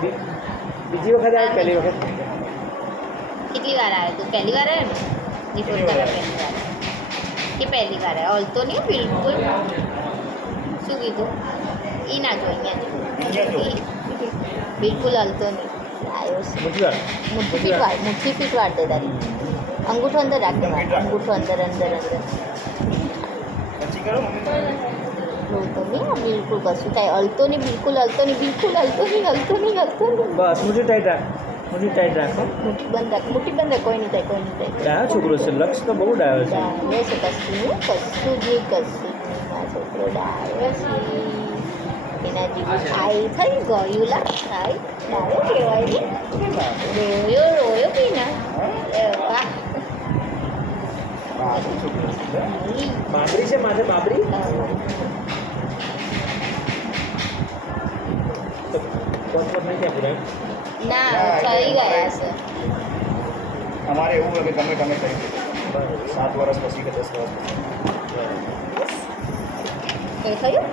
બીજી વખત આવે પહેલી વખત કેટલી વાર આવ્યો તું? પહેલી વાર આવ્યો ને રિપોર્ટ કરાવ પહેલી વાર કે પહેલી વાર આવ્યો? હલતો નહીં હો બિલકુલ. શું કીધું? એ ના જો અહીંયા જો બિલકુલ હલતો નહીં. આવ્યો છે મુઠ્ઠી ફીટ વાર દે તારી. અંગૂઠો અંદર રાખ દે. અંગૂઠો અંદર અંદર અંદર બોલતો નહીં આ બિલકુલ કશું થાય. હલતો નહીં બિલકુલ હલતો નહીં બિલકુલ હલતો નહીં હલતો નહીં હલતો નહીં. બસ મુઠ્ઠી ટાઈટ રાખ. મુઠ્ઠી ટાઈટ રાખો. મુઠ્ઠી બંધ રાખ. મુઠ્ઠી બંધ રાખ. કોઈ નહીં થાય કોઈ નહીં થાય. ડાયો છોકરો છે. લક્ષ તો બહુ ડાયો છે. ડાયો છે કશું નહીં કશું જ નહીં કશું જ નહીં. મારો છોકરો ડાયો છે. એના જેવું આઈ થઈ ગયું લા આઈ ડાયો કહેવાય ને. રોયો રોયો કે ના વાહ બાબરી છે માથે બાબરી. કોણ નહીં ત્યાં પૂરા ના થઈ ગયા છે. અમારે એવું હોય કે તમે કરી દો 7 વર્ષ પછી કે 10 વર્ષ પછી કઈ થયું?